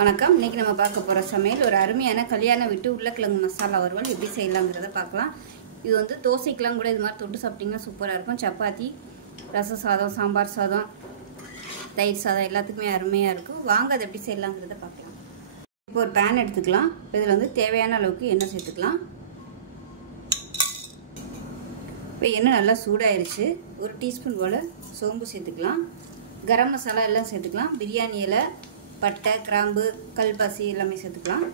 வணக்கம். இன்னைக்கு நம்ம பார்க்க போகிற சமையல் ஒரு அருமையான கல்யாண வீட்டு உருளைக்கிழங்கு மசாலா வறுவல் எப்படி செய்யலாங்கிறத பார்க்கலாம். இது வந்து தோசைக்கெலாம் கூட இது மாதிரி தொட்டு சாப்பிட்டிங்கன்னா சூப்பராக இருக்கும். சப்பாத்தி, ரச சாதம், சாம்பார் சாதம், தயிர் சாதம் எல்லாத்துக்குமே அருமையாக இருக்கும். வாங்க அதை எப்படி செய்யலாங்கிறத பார்க்கலாம். இப்போ ஒரு பேன் எடுத்துக்கலாம். இதில் வந்து தேவையான அளவுக்கு எண்ணெய் சேர்த்துக்கலாம். இப்போ எண்ணெய் நல்லா சூடாயிருச்சு. ஒரு டீஸ்பூன் போல் சோம்பு சேர்த்துக்கலாம். கரம் மசாலா எல்லாம் சேர்த்துக்கலாம். பிரியாணி இலை, பட்டை, கிராம்பு, கல்பாசி எல்லாமே சேர்த்துக்கலாம்.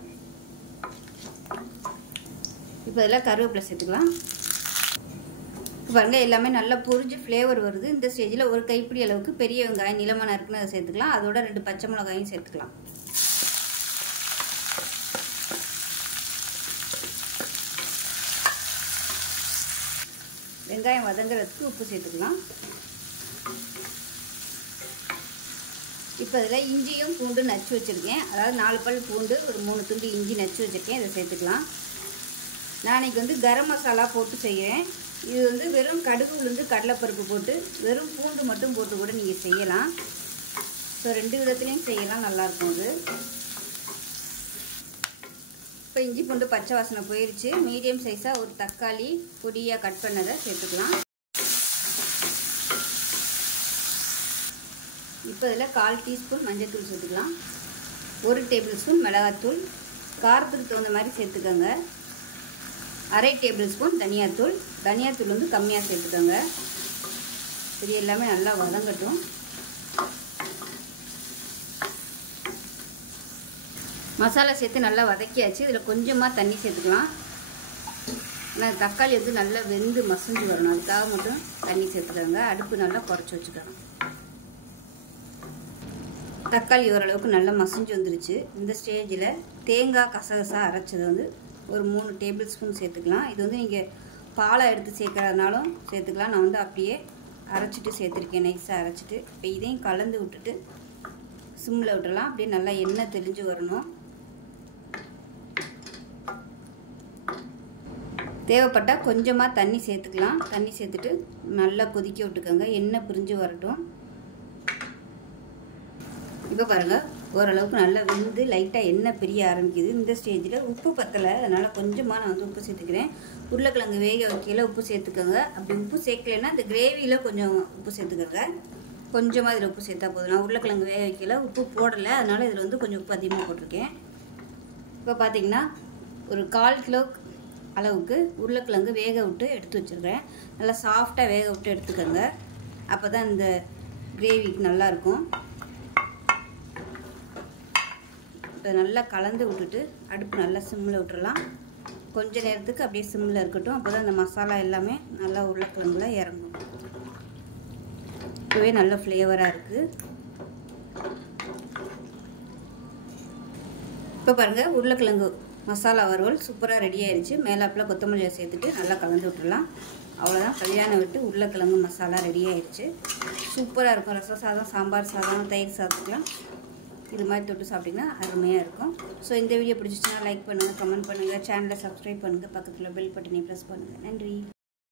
இப்போ இதெல்லாம் கருவேப்பிலை சேர்த்துக்கலாம். பாருங்கள், எல்லாமே நல்லா பொரிஞ்சு ஃப்ளேவர் வருது. இந்த ஸ்டேஜில் ஒரு கைப்பிடி அளவுக்கு பெரிய வெங்காயம் நீளமான இருக்குன்னு அதை சேர்த்துக்கலாம். அதோட 2 பச்சை மிளகாயும் சேர்த்துக்கலாம். வெங்காயம் வதங்குறதுக்கு உப்பு சேர்த்துக்கலாம். இப்போ இதில் இஞ்சியும் பூண்டு நச்சு வச்சுருக்கேன். அதாவது 4 பல் பூண்டு, ஒரு 3 துண்டு இஞ்சி நச்சு வச்சுருக்கேன். இதை சேர்த்துக்கலாம். நான் இன்றைக்கி வந்து கரம் மசாலா போட்டு செய்கிறேன். இது வந்து வெறும் கடுகு, உளுந்து, கடலைப்பருப்பு போட்டு வெறும் பூண்டு மட்டும் போட்டு கூட நீங்கள் செய்யலாம். ஸோ 2 விதத்துலேயும் செய்யலாம், நல்லாயிருக்கும் அது. இப்போ இஞ்சி பூண்டு பச்சை வாசனை போயிடுச்சு. மீடியம் சைஸாக ஒரு தக்காளி பொடியாக கட் பண்ணதை சேர்த்துக்கலாம். இப்போ இதில் 1/4 டீஸ்பூன் மஞ்சள்தூள் சேர்த்துக்கலாம். 1 டேபிள் ஸ்பூன் மிளகாத்தூள், காரத்துக்கு தகுந்த மாதிரி சேர்த்துக்கோங்க. 1/2 டேபிள் ஸ்பூன் தனியாத்தூள். தனியாத்தூள் வந்து கம்மியாக சேர்த்துக்கோங்க. இது எல்லாமே நல்லா வதங்கட்டும். மசாலா சேர்த்து நல்லா வதக்கியாச்சு. இதில் கொஞ்சமாக தண்ணி சேர்த்துக்கலாம். ஆனால் தக்காளி வந்து நல்லா வெந்து மசிஞ்சு வரணும், அதுக்காக மட்டும் தண்ணி சேர்த்துக்கோங்க. அடுப்பு நல்லா குறைச்சி வச்சுக்கணும். தக்காளி ஓரளவுக்கு நல்லா மசிஞ்சு வந்துருச்சு. இந்த ஸ்டேஜில் தேங்காய் கசகசா அரைச்சது வந்து ஒரு 3 டேபிள் ஸ்பூன் சேர்த்துக்கலாம். இது வந்து நீங்கள் பாலை எடுத்து சேர்க்குறதுனாலும் சேர்த்துக்கலாம். நான் வந்து அப்படியே அரைச்சிட்டு சேர்த்துருக்கேன், நைஸாக அரைச்சிட்டு. இப்போ இதையும் கலந்து விட்டுட்டு சிம்மில் விட்டுடலாம். அப்படியே நல்லா எண்ணெய் தெளிஞ்சு வரணும். தேவைப்பட்டால் கொஞ்சமாக தண்ணி சேர்த்துக்கலாம். தண்ணி சேர்த்துட்டு நல்லா கொதிக்க விட்டுக்கோங்க. எண்ணெய் பிரிஞ்சு வரட்டும். இப்போ பாருங்கள், ஓரளவுக்கு நல்லா வெந்து லைட்டாக எண்ணெய் பிரிய ஆரம்பிக்குது. இந்த ஸ்டேஜில் உப்பு பத்தலை, அதனால் கொஞ்சமாக நான் வந்து உப்பு சேர்த்துக்கிறேன். உருளைக்கிழங்கு வேக வைக்கையில் உப்பு சேர்த்துக்கோங்க. அப்படி உப்பு சேர்க்கலைன்னா இந்த கிரேவியில் கொஞ்சம் உப்பு சேர்த்துக்கோங்க. கொஞ்சமாக இதில் உப்பு சேர்த்தா போதும். நான் உருளைக்கிழங்கு வேக வைக்கையில் உப்பு போடலை, அதனால் இதில் வந்து கொஞ்சம் உப்பு அதிகமாக போட்டிருக்கேன். இப்போ பார்த்தீங்கன்னா ஒரு 1/4 கிலோ அளவுக்கு உருளைக்கிழங்கு வேக விட்டு எடுத்து வச்சுருக்கேன். நல்லா சாஃப்டாக வேக விட்டு எடுத்துக்கோங்க. அப்போ தான் இந்த கிரேவிக்கு நல்லாயிருக்கும். இப்போ நல்லா கலந்து விட்டுட்டு அடுப்பு நல்லா சிம்மில் விட்டுறலாம். கொஞ்ச நேரத்துக்கு அப்படியே சிம்மில் இருக்கட்டும். அப்போ தான் அந்த மசாலா எல்லாமே நல்லா உருளைக்கிழங்குல இறங்கும். இப்போவே நல்ல ஃப்ளேவராக இருக்குது. இப்போ பாருங்கள், உருளைக்கிழங்கு மசாலா வறுவல் சூப்பராக ரெடி ஆயிடுச்சு. மேலாப்பில் கொத்தமல்லியை சேர்த்துட்டு நல்லா கலந்து விட்டுடலாம். அவ்வளோதான், கல்யாணம் விட்டு உருளைக்கிழங்கு மசாலா ரெடி ஆயிடுச்சு. சூப்பராக இருக்கும். ரச சாதம், சாம்பார் சாதம், தயிர் சாதத்துக்கெலாம் இது மாதிரி தொட்டு சாப்பிட்டிங்கன்னா அருமையாக இருக்கும். ஸோ இந்த வீடியோ பிடிச்சிச்சுன்னா லைக் பண்ணுங்கள், கமெண்ட் பண்ணுங்கள், சேனலை சப்ஸ்கிரைப் பண்ணுங்கள், பக்கத்தில் பெல் பட்டனை ப்ரெஸ் பண்ணுங்கள். நன்றி.